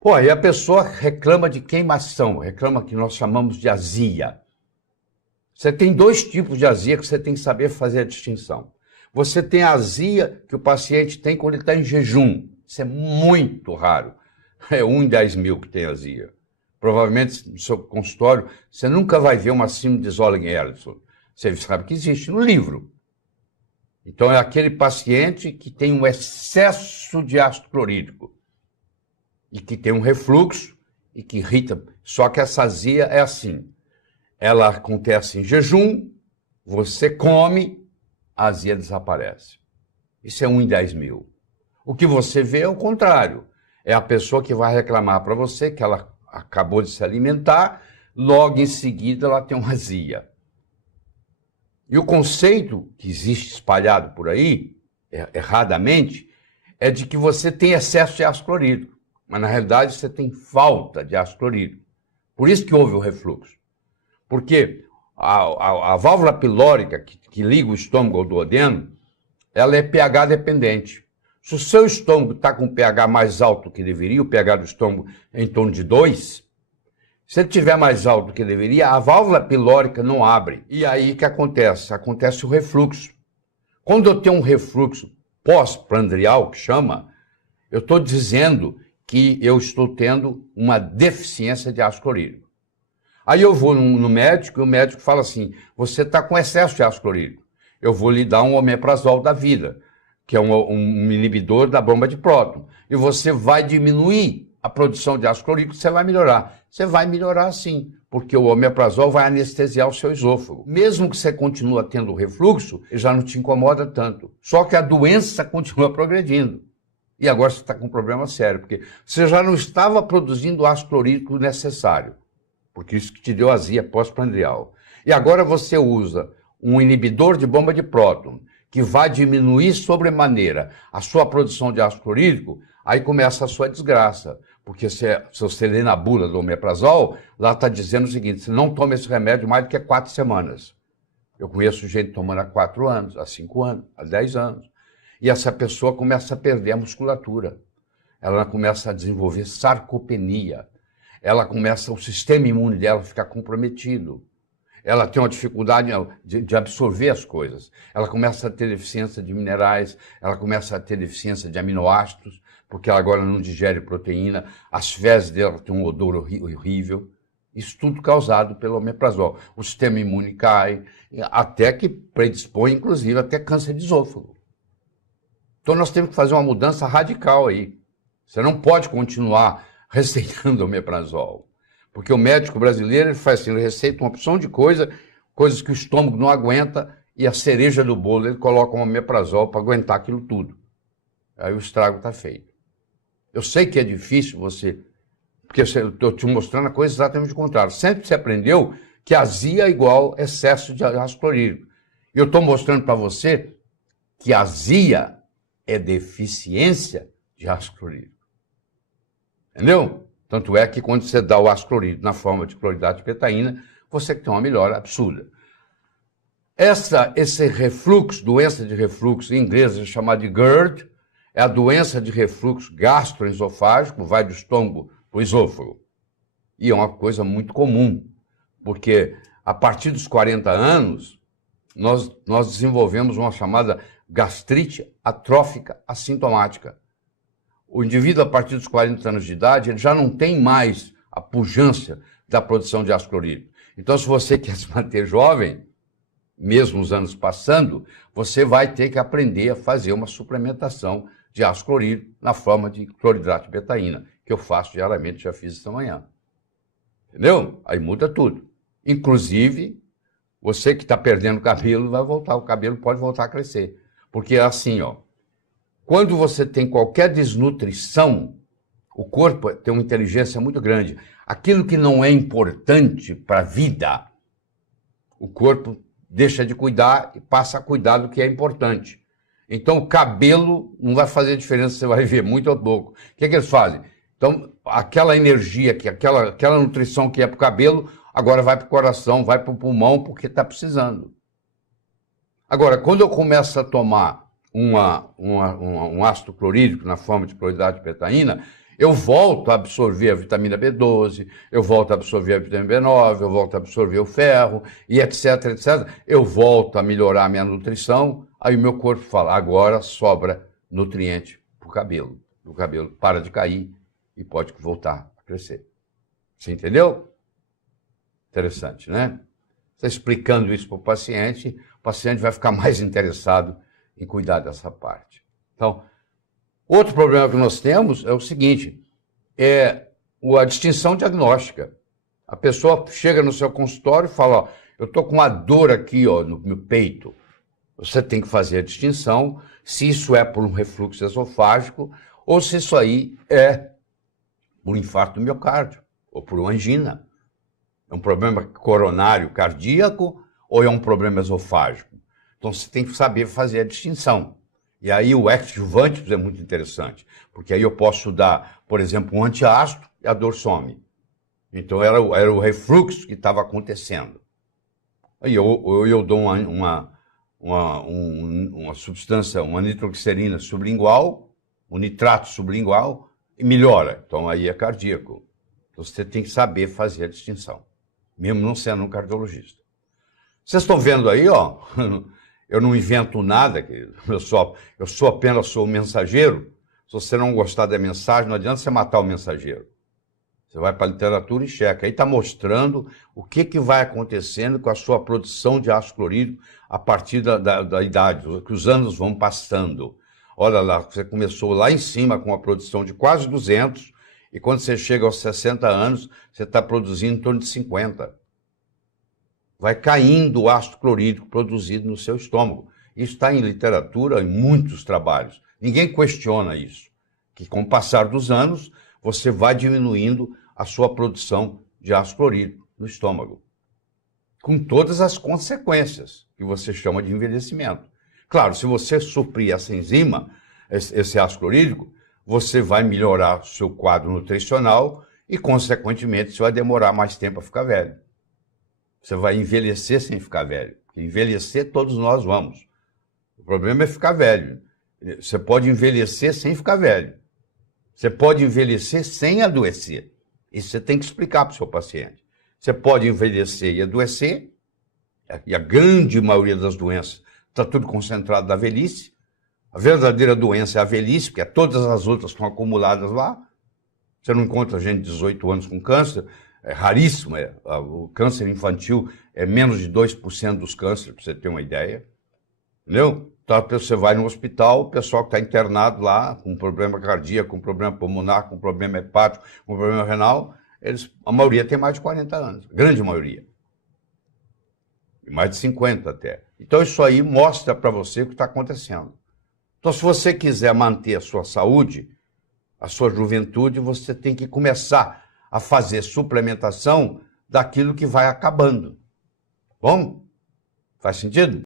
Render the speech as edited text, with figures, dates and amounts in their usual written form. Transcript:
Pô, aí a pessoa reclama de queimação, reclama que nós chamamos de azia. Você tem dois tipos de azia que você tem que saber fazer a distinção. Você tem a azia que o paciente tem quando ele está em jejum. Isso é muito raro. É 1 em 10 mil que tem azia. Provavelmente no seu consultório você nunca vai ver uma síndrome de Zolling-Ellison. Você sabe que existe no livro. Então é aquele paciente que tem um excesso de ácido clorídrico e que tem um refluxo e que irrita. Só que essa azia é assim. Ela acontece em jejum, você come, a azia desaparece. Isso é 1 em 10 mil. O que você vê é o contrário. É a pessoa que vai reclamar para você que ela acabou de se alimentar, logo em seguida ela tem uma azia. E o conceito que existe espalhado por aí, erradamente, é de que você tem excesso de ácido clorídrico, mas na realidade você tem falta de ácido clorídrico. Por isso que houve o refluxo. Porque a válvula pilórica que liga o estômago ao duodeno, ela é pH dependente. Se o seu estômago está com pH mais alto do que deveria, o pH do estômago é em torno de 2, se ele estiver mais alto do que deveria, a válvula pilórica não abre. E aí o que acontece? Acontece o refluxo. Quando eu tenho um refluxo pós-prandial, que chama, eu estou dizendo que eu estou tendo uma deficiência de ácido clorídrico. Aí eu vou no médico e o médico fala assim, você está com excesso de ácido clorídrico. Eu vou lhe dar um omeprazol da vida, que é um inibidor da bomba de próton. E você vai diminuir a produção de ácido clorídrico, você vai melhorar. Você vai melhorar sim, porque o omeprazol vai anestesiar o seu esôfago. Mesmo que você continue tendo refluxo, ele já não te incomoda tanto. Só que a doença continua progredindo. E agora você está com um problema sério, porque você já não estava produzindo o ácido clorídrico necessário, porque isso que te deu azia pós-prandial. E agora você usa um inibidor de bomba de próton, que vai diminuir sobremaneira a sua produção de ácido clorídrico, aí começa a sua desgraça. Porque se você lê na bula do omeprazol, lá está dizendo o seguinte, você não toma esse remédio mais do que 4 semanas. Eu conheço gente tomando há 4 anos, há 5 anos, há 10 anos. E essa pessoa começa a perder a musculatura. Ela começa a desenvolver sarcopenia. O sistema imune dela fica comprometido. Ela tem uma dificuldade de absorver as coisas. Ela começa a ter deficiência de minerais, ela começa a ter deficiência de aminoácidos, porque ela agora não digere proteína, as fezes dela têm um odor horrível. Isso tudo causado pelo omeprazol. O sistema imune cai, até que predispõe, inclusive, até câncer de esôfago. Então nós temos que fazer uma mudança radical aí. Você não pode continuar receitando omeprazol. Porque o médico brasileiro ele faz assim, ele receita uma opção de coisas que o estômago não aguenta, e a cereja do bolo ele coloca um omeprazol para aguentar aquilo tudo. Aí o estrago está feito. Eu sei que é difícil porque eu estou te mostrando a coisa exatamente o contrário. Sempre você aprendeu que azia é igual excesso de ácido clorídrico. E eu estou mostrando para você que azia é deficiência de ácido clorídrico. Entendeu? Tanto é que quando você dá o ácido clorídrico na forma de cloridrato de betaína, você tem uma melhora absurda. Esse refluxo, doença de refluxo, em inglês é chamada de GERD, é a doença de refluxo gastroesofágico, vai do estômago para o esôfago. E é uma coisa muito comum, porque a partir dos 40 anos, nós desenvolvemos uma chamada gastrite atrófica assintomática. O indivíduo, a partir dos 40 anos de idade, ele já não tem mais a pujança da produção de ácido clorídrico. Então, se você quer se manter jovem, mesmo os anos passando, você vai ter que aprender a fazer uma suplementação de ácido clorídrico na forma de cloridrato de betaína, que eu faço diariamente, já fiz esta manhã. Entendeu? Aí muda tudo. Inclusive, você que está perdendo cabelo, vai voltar, o cabelo pode voltar a crescer. Porque é assim, ó. Quando você tem qualquer desnutrição, o corpo tem uma inteligência muito grande. Aquilo que não é importante para a vida, o corpo deixa de cuidar e passa a cuidar do que é importante. Então o cabelo não vai fazer diferença, você vai ver muito ou pouco. O que é que eles fazem? Então aquela energia, aquela nutrição que é para o cabelo, agora vai para o coração, vai para o pulmão, porque está precisando. Agora, quando eu começo a tomar um ácido clorídrico na forma de cloridrato de betaína, eu volto a absorver a vitamina B12, eu volto a absorver a vitamina B9, eu volto a absorver o ferro, e etc, etc. Eu volto a melhorar a minha nutrição, aí o meu corpo fala, agora sobra nutriente para o cabelo. O cabelo para de cair e pode voltar a crescer. Você entendeu? Interessante, né? Você explicando isso para o paciente vai ficar mais interessado em cuidar dessa parte. Então, outro problema que nós temos é o seguinte, é a distinção diagnóstica. A pessoa chega no seu consultório e fala, ó, eu estou com uma dor aqui ó, no meu peito. Você tem que fazer a distinção se isso é por um refluxo esofágico ou se isso aí é por infarto do miocárdio ou por uma angina. É um problema coronário cardíaco ou é um problema esofágico? Então você tem que saber fazer a distinção. E aí o adjuvante é muito interessante, porque aí eu posso dar, por exemplo, um antiácido e a dor some. Então era o refluxo que estava acontecendo. Aí eu dou uma substância, uma nitroglicerina sublingual, um nitrato sublingual, e melhora. Então aí é cardíaco. Então você tem que saber fazer a distinção, mesmo não sendo um cardiologista. Vocês estão vendo aí, ó, eu não invento nada, eu sou apenas o mensageiro. Se você não gostar da mensagem, não adianta você matar o mensageiro. Você vai para a literatura e checa. Aí está mostrando o que vai acontecendo com a sua produção de ácido clorídrico a partir da idade, que os anos vão passando. Olha lá, você começou lá em cima com uma produção de quase 200, e quando você chega aos 60 anos, você está produzindo em torno de 50. Vai caindo o ácido clorídrico produzido no seu estômago. Isso está em literatura, em muitos trabalhos. Ninguém questiona isso. Que com o passar dos anos, você vai diminuindo a sua produção de ácido clorídrico no estômago. Com todas as consequências que você chama de envelhecimento. Claro, se você suprir essa enzima, esse ácido clorídrico, você vai melhorar o seu quadro nutricional e, consequentemente, você vai demorar mais tempo a ficar velho. Você vai envelhecer sem ficar velho. Envelhecer todos nós vamos. O problema é ficar velho. Você pode envelhecer sem ficar velho. Você pode envelhecer sem adoecer. Isso você tem que explicar para o seu paciente. Você pode envelhecer e adoecer, e a grande maioria das doenças está tudo concentrado na velhice. A verdadeira doença é a velhice, porque todas as outras estão acumuladas lá. Você não encontra gente de 18 anos com câncer. É raríssimo, o câncer infantil é menos de 2% dos cânceres, para você ter uma ideia. Entendeu? Então você vai no hospital, o pessoal que está internado lá, com problema cardíaco, com problema pulmonar, com problema hepático, com problema renal, a maioria tem mais de 40 anos, a grande maioria. Mais de 50 até. Então isso aí mostra para você o que está acontecendo. Então se você quiser manter a sua saúde, a sua juventude, você tem que começar a fazer suplementação daquilo que vai acabando. Bom? Faz sentido?